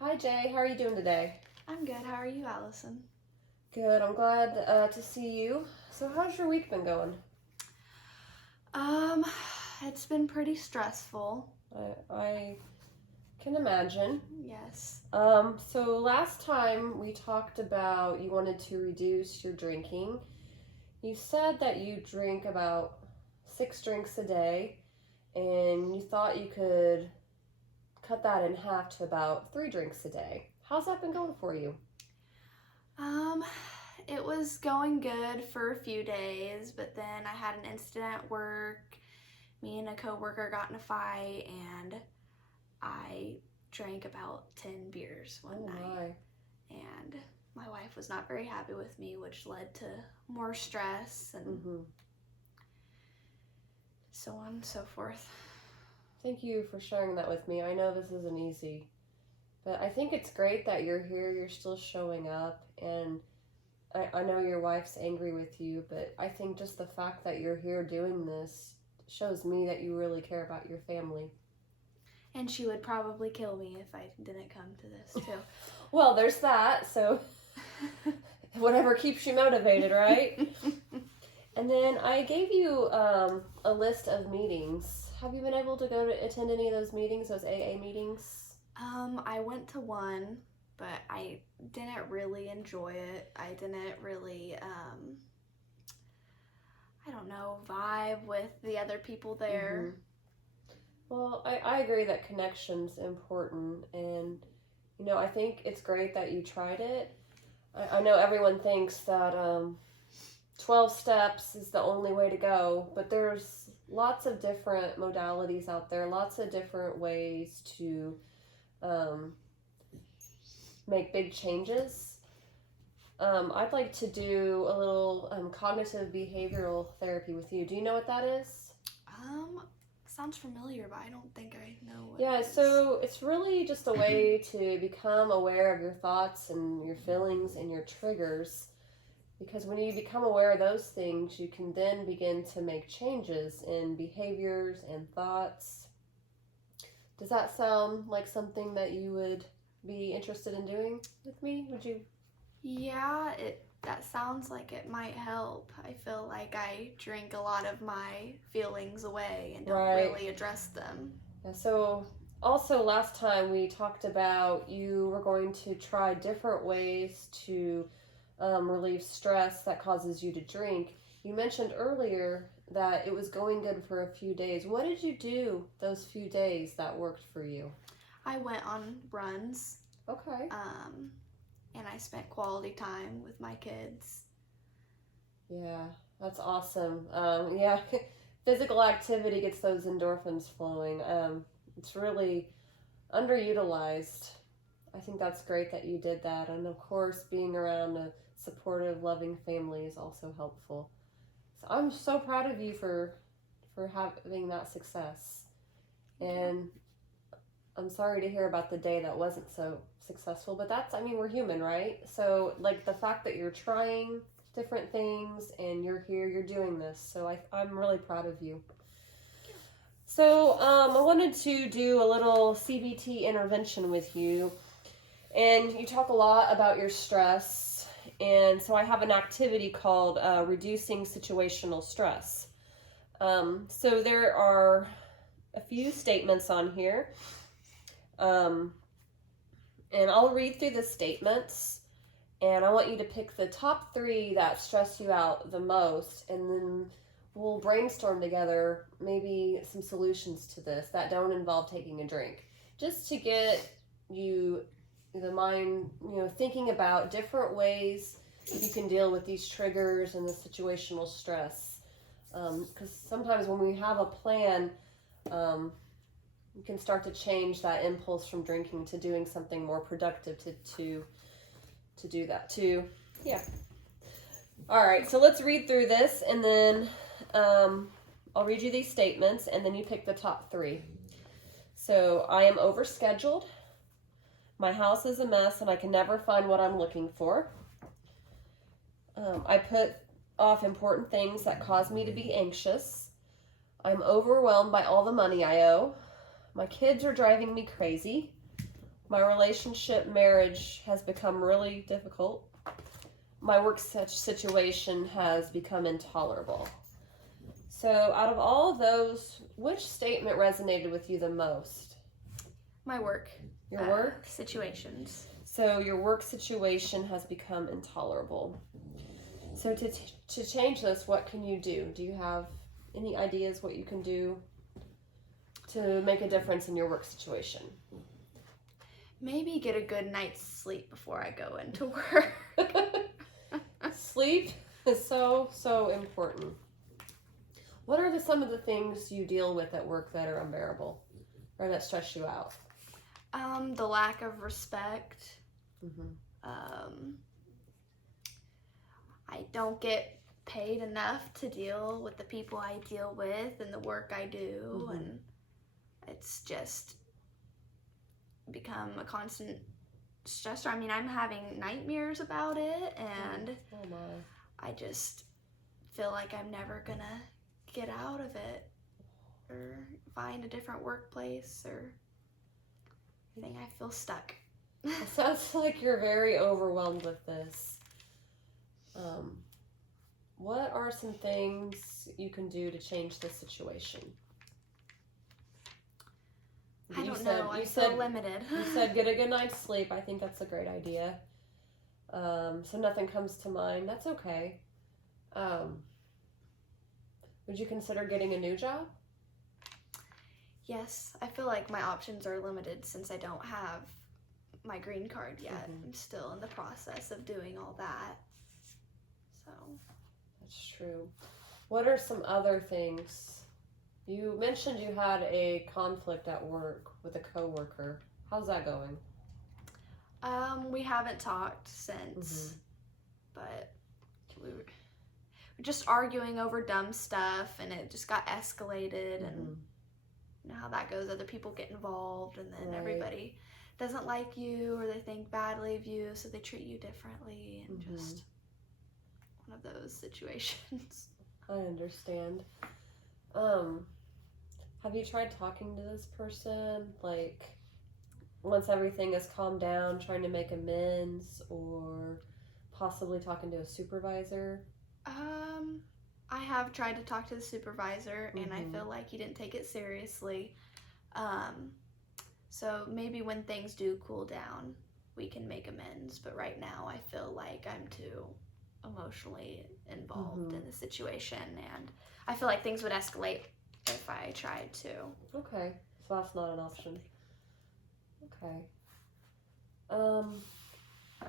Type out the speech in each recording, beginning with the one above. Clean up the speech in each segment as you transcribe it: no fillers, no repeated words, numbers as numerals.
Hi Jay, how are you doing today? I'm good. How are you, Allison? Good, I'm glad to see you. So how's your week been going? Um, it's been pretty stressful. I can imagine. Yes. So last time we talked about you wanted to reduce your drinking. You said that you drink about 6 drinks a day and you thought you could cut that in half to about 3 drinks a day. How's that been going for you? Um, it was going good for a few days, but then I had an incident at work. Me and a coworker got in a fight, and I drank about 10 beers one night. And my wife was not very happy with me, which led to more stress and so on and so forth. Thank you for sharing that with me. I know this isn't easy, but I think it's great that you're here, you're still showing up, and I know your wife's angry with you, but I think just the fact that you're here doing this shows me that you really care about your family. And she would probably kill me if I didn't come to this, too. Well, there's that, so whatever keeps you motivated, right? And then I gave you a list of meetings. Have you been able to go to attend any of those meetings, those AA meetings? I went to one, but I didn't really enjoy it. I didn't really, I don't know, vibe with the other people there. Well, I agree that connection's important, and I think it's great that you tried it. I know everyone thinks that 12 steps is the only way to go, but there's lots of different modalities out there, lots of different ways to make big changes. I'd like to do a little cognitive behavioral therapy with you. Do you know what that is? Sounds familiar, but I don't think I know what Yeah, it is. so it's really just a way to become aware of your thoughts and your feelings and your triggers. Because when you become aware of those things, you can then begin to make changes in behaviors and thoughts. Does that sound like something that you would be interested in doing with me? Would you? Yeah, that sounds like it might help. I feel like I drink a lot of my feelings away and don't really address them. Yeah, so also last time we talked about you were going to try different ways to relieve stress that causes you to drink. You mentioned earlier that it was going good for a few days. What did you do those few days that worked for you? I went on runs. Okay. And I spent quality time with my kids. Yeah, that's awesome. Yeah, physical activity gets those endorphins flowing. It's really underutilized. I think that's great that you did that. And of course, being around a supportive, loving family is also helpful. So I'm so proud of you for having that success. And I'm sorry to hear about the day that wasn't so successful, but I mean, we're human, right? So, like, the fact that you're trying different things and you're here, you're doing this. So, I'm really proud of you. So, I wanted to do a little CBT intervention with you. And you talk a lot about your stress. And so, I have an activity called Reducing Situational Stress. So, there are a few statements on here. And I'll read through the statements, and I want you to pick the top 3 that stress you out the most, and then we'll brainstorm together maybe some solutions to this that don't involve taking a drink, just to get you the mind, thinking about different ways you can deal with these triggers and the situational stress. Because sometimes when we have a plan, you can start to change that impulse from drinking to doing something more productive to do that too. Yeah. All right, so let's read through this, and then I'll read you these statements, and then you pick the top 3. So, I am overscheduled. My house is a mess, and I can never find what I'm looking for. I put off important things that cause me to be anxious. I'm overwhelmed by all the money I owe. My kids are driving me crazy. My relationship marriage has become really difficult. My work situation has become intolerable. So, out of all of those, which statement resonated with you the most? My work. Your work? Situations. So, your work situation has become intolerable. So, to change this, what can you do? Do you have any ideas what you can do to make a difference in your work situation? Maybe get a good night's sleep before I go into work. Sleep is so important. What are some of the things you deal with at work that are unbearable or that stress you out? The lack of respect. Mm-hmm. I don't get paid enough to deal with the people I deal with and the work I do, and it's just become a constant stressor. I mean, I'm having nightmares about it, and I just feel like I'm never gonna get out of it or find a different workplace, or I think I feel stuck. It sounds like you're very overwhelmed with this. What are some things you can do to change this situation? I don't know. I feel limited. You said get a good night's sleep. I think that's a great idea. So nothing comes to mind. That's okay. Would you consider getting a new job? Yes. I feel like my options are limited since I don't have my green card yet. I'm still in the process of doing all that. So. That's true. What are some other things? You mentioned you had a conflict at work with a coworker. How's that going? We haven't talked since, but we were just arguing over dumb stuff, and it just got escalated, and you know how that goes. Other people get involved, and then everybody doesn't like you, or they think badly of you, so they treat you differently, and just one of those situations. I understand. Have you tried talking to this person, like, once everything has calmed down, trying to make amends, or possibly talking to a supervisor? I have tried to talk to the supervisor, and I feel like he didn't take it seriously. So maybe when things do cool down, we can make amends, but right now I feel like I'm too emotionally involved in the situation, and I feel like things would escalate if I tried to. Okay, so that's not an option. Okay.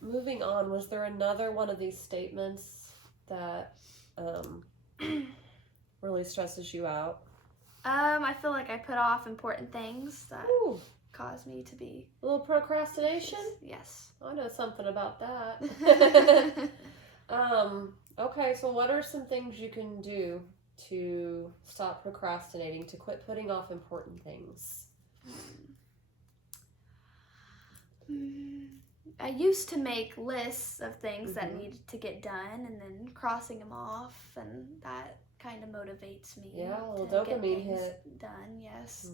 Moving on, was there another one of these statements that really stresses you out? I feel like I put off important things that cause me to be... A little procrastination? Yes. I know something about that. Okay, so what are some things you can do to stop procrastinating, to quit putting off important things? I used to make lists of things that needed to get done and then crossing them off, and that kind of motivates me. Yeah, a little to dopamine get things hit. done, yes.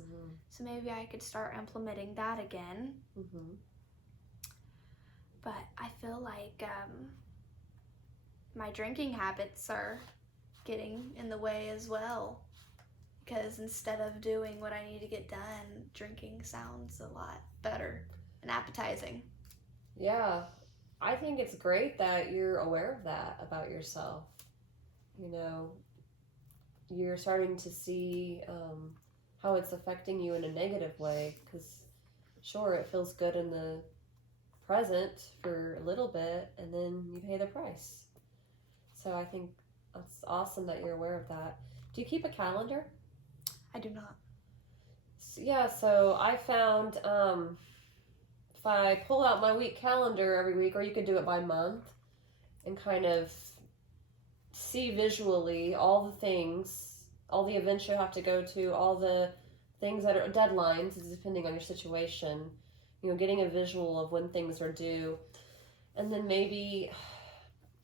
So maybe I could start implementing that again. But I feel like my drinking habits are getting in the way as well, because instead of doing what I need to get done, drinking sounds a lot better and appetizing. Yeah, I think it's great that you're aware of that about yourself. You know, you're starting to see how it's affecting you in a negative way, because sure, it feels good in the present for a little bit, and then you pay the price. So I think that's awesome that you're aware of that. Do you keep a calendar? I do not. Yeah, so I found if I pull out my week calendar every week, or you could do it by month, and kind of see visually all the things, all the events you have to go to, all the things that are deadlines, depending on your situation, you know, getting a visual of when things are due, and then maybe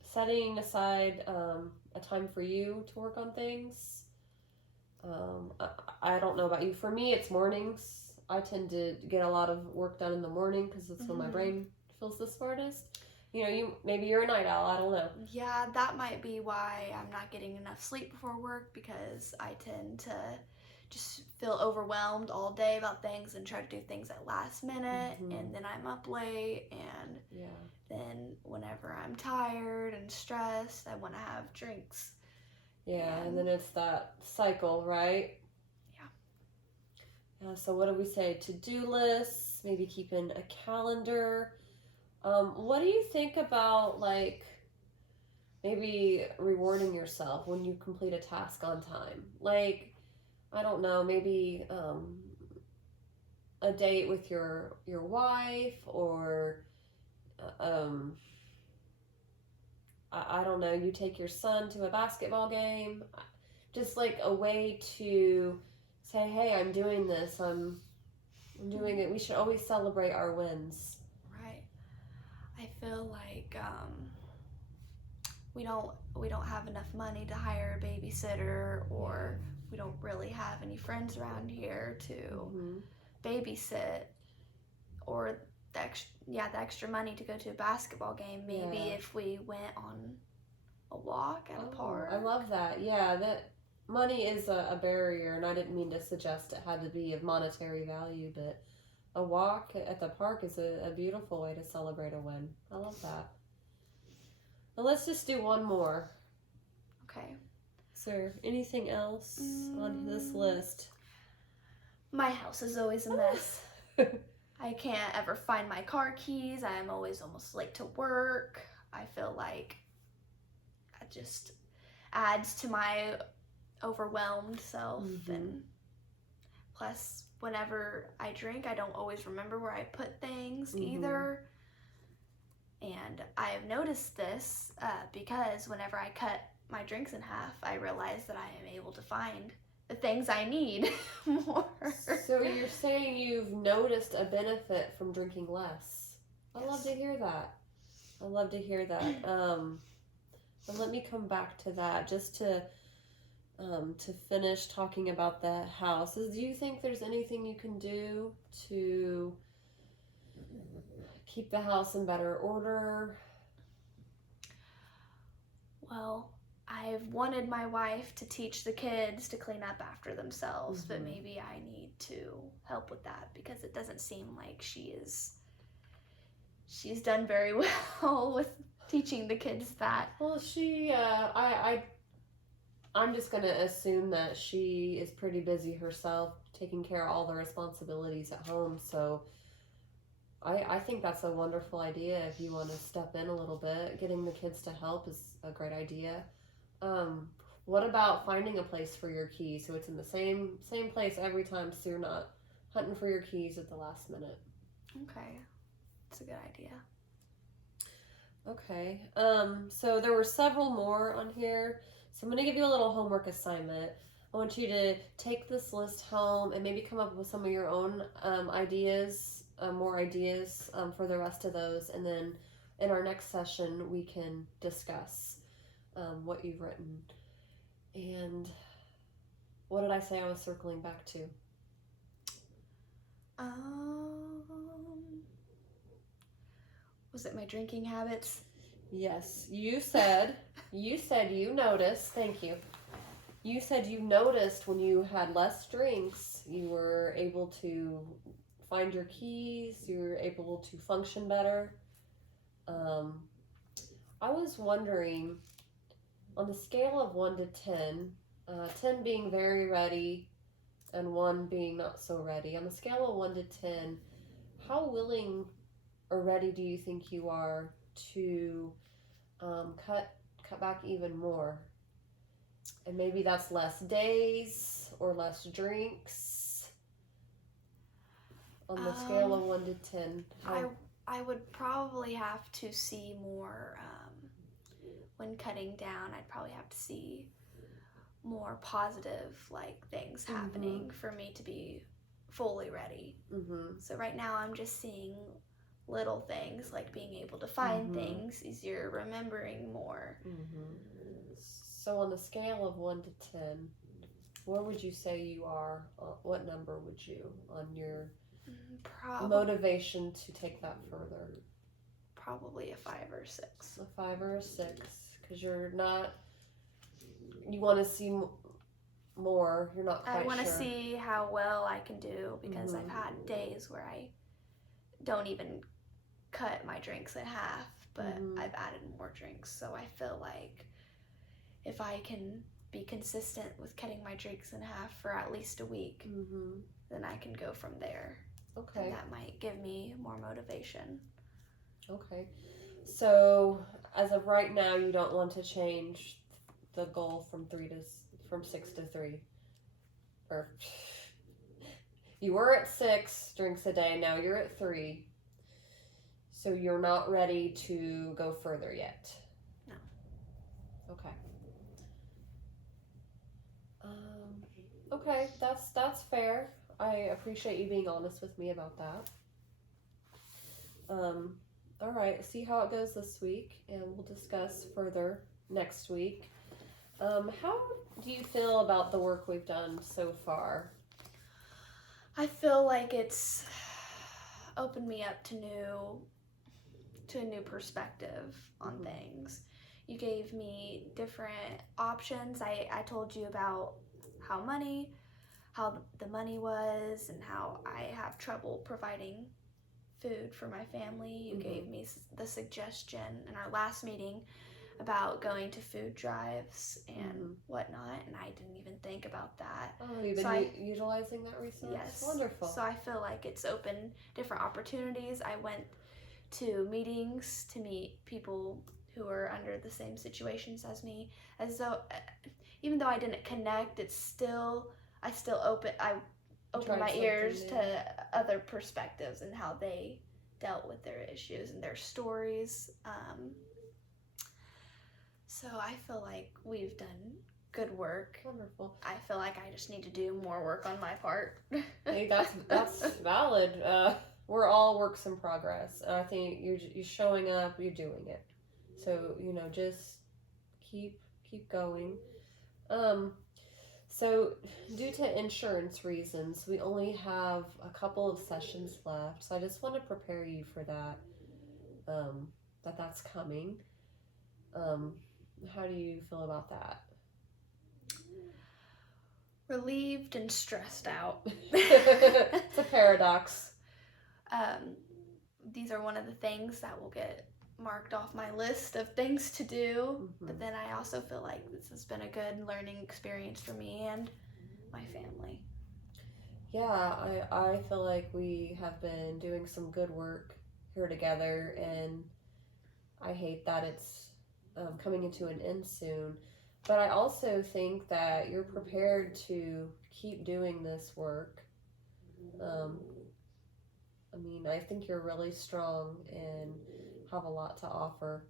setting aside a time for you to work on things. I don't know about you. For me, it's mornings. I tend to get a lot of work done in the morning because that's when my Mhm. brain feels the smartest. Maybe you're a night owl. I don't know. Yeah, that might be why I'm not getting enough sleep before work, because I tend to just feel overwhelmed all day about things and try to do things at last minute, Mhm. and then I'm up late, and Yeah. then whenever I'm tired and stressed, I want to have drinks. Yeah, and And then it's that cycle, right? yeah. So what do we say? To-do lists, maybe keeping a calendar. What do you think about like maybe rewarding yourself when you complete a task on time? Like, I don't know, maybe a date with your wife, or um, I don't know, you take your son to a basketball game. Just like a way to say, hey, I'm doing this. I'm doing it. We should always celebrate our wins. Right. I feel like we don't have enough money to hire a babysitter, or we don't really have any friends around here to Mm-hmm. babysit, or the extra money to go to a basketball game. Maybe Yeah. if we went on a walk at a park. I love that. Yeah, that money is a barrier, and I didn't mean to suggest it had to be of monetary value, but a walk at the park is a beautiful way to celebrate a win. I love that. Well, let's just do one more. Okay. Is there anything else on this list? My house is always a mess. I can't ever find my car keys. I'm always almost late to work. I feel like it just adds to my overwhelmed self. Mhm. And plus, whenever I drink, I don't always remember where I put things either. And I have noticed this because whenever I cut my drinks in half, I realize that I am able to find the things I need more. So you're saying you've noticed a benefit from drinking less. I love to hear that. I love to hear that. But let me come back to that just to finish talking about the house. Do you think there's anything you can do to keep the house in better order? Well, I've wanted my wife to teach the kids to clean up after themselves, but maybe I need to help with that, because it doesn't seem like she's done very well with teaching the kids that. Well, I'm just gonna assume that she is pretty busy herself, taking care of all the responsibilities at home. So I think that's a wonderful idea. If you want to step in a little bit, getting the kids to help is a great idea. What about finding a place for your keys so it's in the same place every time, so you're not hunting for your keys at the last minute? Okay, that's a good idea. Okay. So there were several more on here. So I'm going to give you a little homework assignment. I want you to take this list home and maybe come up with some of your own ideas, more ideas for the rest of those. And then in our next session, we can discuss what you've written. And what did I say I was circling back to? Was it my drinking habits? Yes, you said you noticed. Thank you. You said you noticed when you had less drinks, you were able to find your keys, you were able to function better. I was wondering, on the scale of 1 to 10, 10 being very ready and 1 being not so ready, on the scale of 1 to 10, how willing or ready do you think you are to cut back even more? And maybe that's less days or less drinks. On the scale of 1 to 10, I would probably have to see more when cutting down. I'd probably have to see more positive things happening for me to be fully ready. So right now I'm just seeing little things, like being able to find things easier, remembering more. So on the scale of 1 to 10, Where would you say you are? What number would you on your Probably motivation to take that further? probably a 5 or 6. A 5 or a 6, because you're not. You want to see more. You're not quite I want to sure. see how well I can do because Mhm. I've had days where I don't even cut my drinks in half, but Mhm. I've added more drinks. So I feel like if I can be consistent with cutting my drinks in half for at least a week, Mhm. then I can go from there. Okay. And that might give me more motivation. Okay. So as of right now, you don't want to change the goal from 6 to 3, or you were at 6 drinks a day. Now you're at 3. So you're not ready to go further yet. No. Okay. Okay, that's fair. I appreciate you being honest with me about that. All right, see how it goes this week, and we'll discuss further next week. How do you feel about the work we've done so far? I feel like it's opened me up to a new perspective on Mhm. things. You gave me different options. I told you about how the money was and how I have trouble providing food for my family. You gave me the suggestion in our last meeting about going to food drives and whatnot, and I didn't even think about that. Oh, you've been So utilizing that resource? Yes. Wonderful. So I feel like it's opened different opportunities. I went to meetings to meet people who are under the same situations as me. As though, even though I didn't connect, I still opened Tried my something ears new. to other perspectives and how they dealt with their issues and their stories. So I feel like we've done good work. Wonderful. I feel like I just need to do more work on my part. Hey, that's valid. We're all works in progress. I think you're showing up, you're doing it. So just keep going. So due to insurance reasons, we only have a couple of sessions left. So I just want to prepare you for that. That's coming. How do you feel about that? Relieved and stressed out. It's a paradox. These are one of the things that will get marked off my list of things to do. But then I also feel like this has been a good learning experience for me and my family. Yeah, I feel like we have been doing some good work here together, and I hate that it's coming into an end soon. But I also think that you're prepared to keep doing this work. I think you're really strong and have a lot to offer.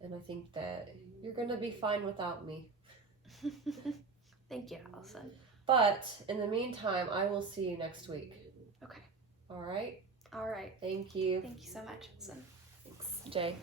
And I think that you're going to be fine without me. Thank you, Allison. But in the meantime, I will see you next week. Okay. All right? All right. Thank you. Thank you so much, Allison. Thanks, Jay.